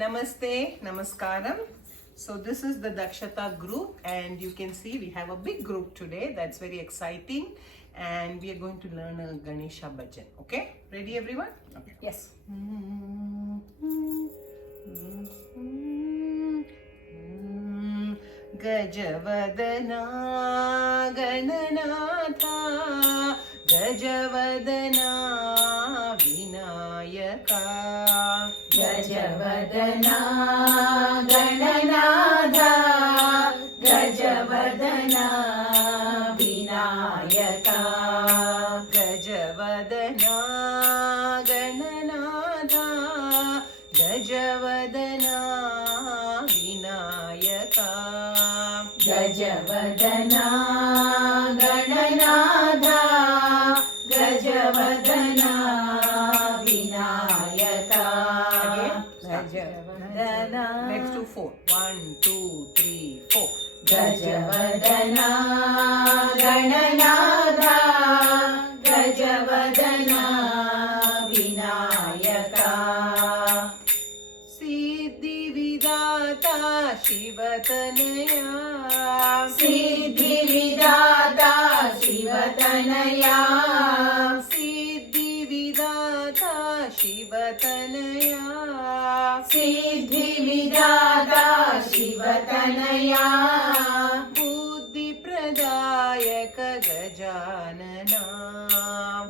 Namaste, Namaskaram. So this is the Dakshata group and you can see we have a big group today. That's very exciting and we are going to learn a Ganesha bhajan. Okay? Ready everyone? Okay. Yes. Gajavadana Gananatha Gajavadana Vinayaka Gajavadana Gananatha Gajavadana Vinayaka Gajavadana Gananatha Gajavadana Vinayaka Gajavadana Gananatha Gajavadana Vinayaka Gajavadana. Let's do 4. 1, 2, 3, 4. Gajavadana Gananatha Gajavadana Vinayaka Siddhi Vidata Shivatanaya Siddhi Vidata Shivatanaya Siddhi Vidata Shivatanaya Siddhi Vidata Shivatanaya Buddhi Pradayaka Gajanana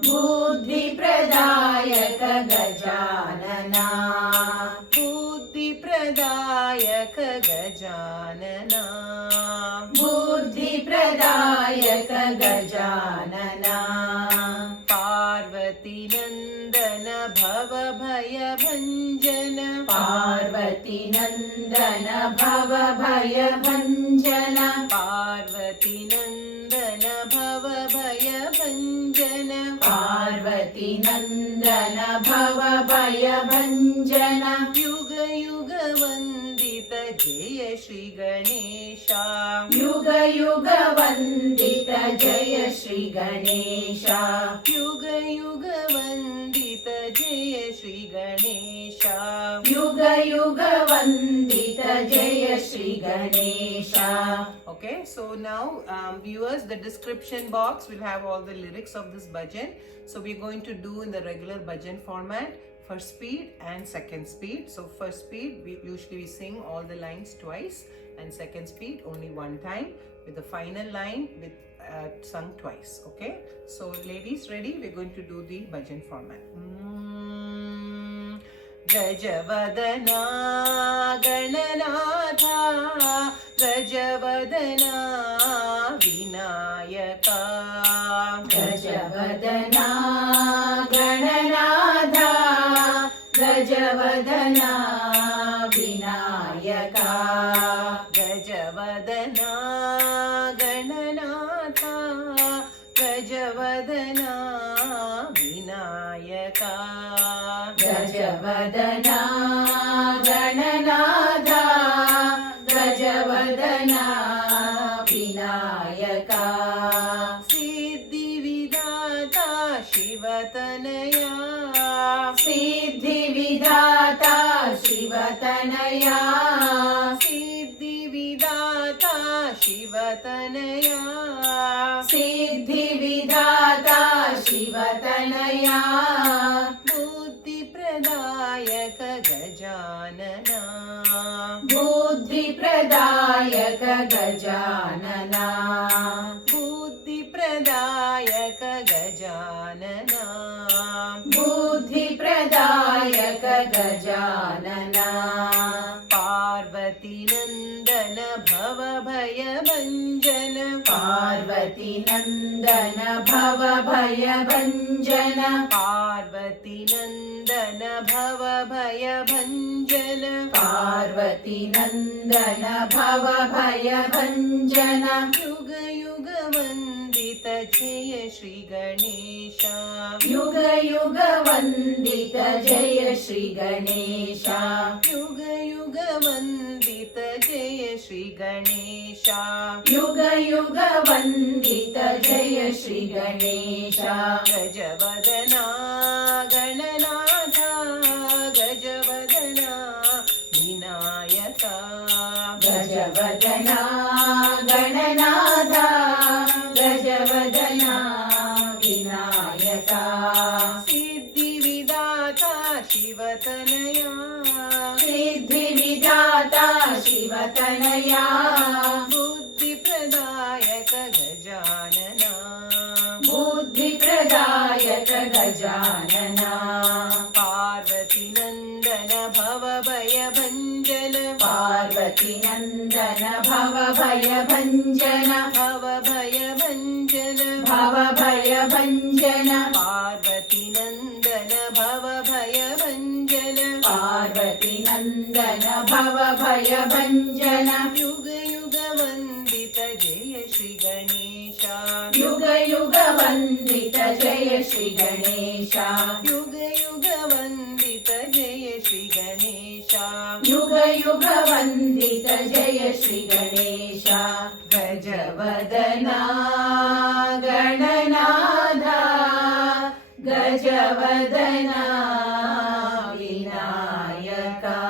Buddhi Pradayaka Gajanana Buddhi Pradayaka Gajanana Buddhi Pradayaka Gajanana Parvati Nandana Bhava Bhaya Bhanjana Parvati Nandana Bhava Bhaya Bhanjana Parvati Nandana Bhava Bhaya Bhanjana Parvati Nandana Bhava Bhaya Bhanjana Yuga Yuga Vandita Jaya Shri Ganesha Yuga Yuga Vandita Jaya Shri Ganesha Yuga Yuga Vandita Jaya Shri Ganesha Yuga Yuga Vandita Jaya Shri Ganesha. Okay, so now viewers, the description box will have all the lyrics of this bhajan. So we're going to do in the regular bhajan format, first speed and second speed. So first speed, we sing all the lines twice, and second speed only one time, with the final line with sung twice. Okay, so ladies, ready? We're going to do the bhajan format. Gajavadana Gananatha Gajavadana Vinayaka Gajavadana Gananatha Gajavadana Vinayaka Gajavadana Gananatha Gajavadana Vinayaka Gajavadana Gananatha Gajavadana Vinayaka Siddhi Vidata Shivatanaya Siddhi Vidata Shivatanaya Siddhi Vidata Shivatanaya Siddhi Vidata Shivatanaya Buddhi Pradayaka Gajanana Buddhi Pradayaka Gajanana Buddhi Pradayaka Gajanana Buddhi Pradayaka Gajanana Parvati Nandana Bhava Bhaya Bhanjana Parvati Nandana Bhava Bhaya Bhanjana Parvati Nandana Bhava Bhaya Bhanjana Parvati Nandana Bhava Bhaya Bhanjana Yuga Yuga Vandita Jaya Shri Ganesha Yuga Yuga Vandita Jaya Shri Ganesha Yuga Yuga Vandita Jaya Shri Ganesha Yuga Yuga Vandita Jaya Shri Ganesha Gajavadana Gananatha Gajavadana विधाता शिवतनया सिद्धिविधाता शिवतनया बुद्धिप्रदायक गजानना बुद्धिप्रदायक गजानना पार्वतीनन्दन भवभयभञ्जन पार्वतीनन्दन भवभयभञ्जन भवभयभञ्जन भवभयभञ्जन पार्वतीनन्दन भवभयभञ्जन पार्वतीनन्दन भवभयभञ्जन युग युग वन्दित जय श्री गणेश युग युग वन्दित जय श्री गणेश युग युग वन्दित जय श्री गणेश युग युग वन्दित जय Shri Ganesh गजवदना Gananatha गजवदना Vinayaka.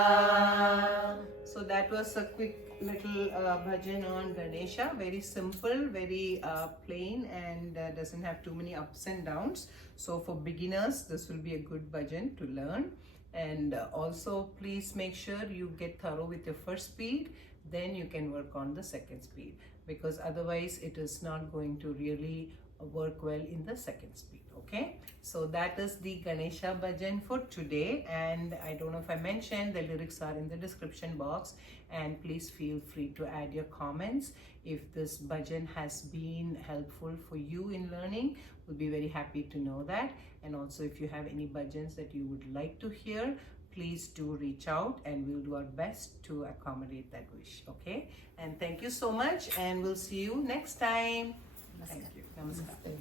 So that was a quick little bhajan on Ganesha. Very simple, very plain, and doesn't have too many ups and downs. So for beginners, this will be a good bhajan to learn. And also, please make sure you get thorough with your first speed. Then you can work on the second speed, because otherwise it is not going to really work well in the second speed. Okay, so that is the Ganesha bhajan for today, and I don't know if I mentioned, the lyrics are in the description box, and please feel free to add your comments. If this bhajan has been helpful for you in learning, we'll be very happy to know that. And also, if you have any bhajans that you would like to hear, please do reach out, and we'll do our best to accommodate that wish. Okay, and thank you so much, and we'll see you next time. Thank you. Namaskar.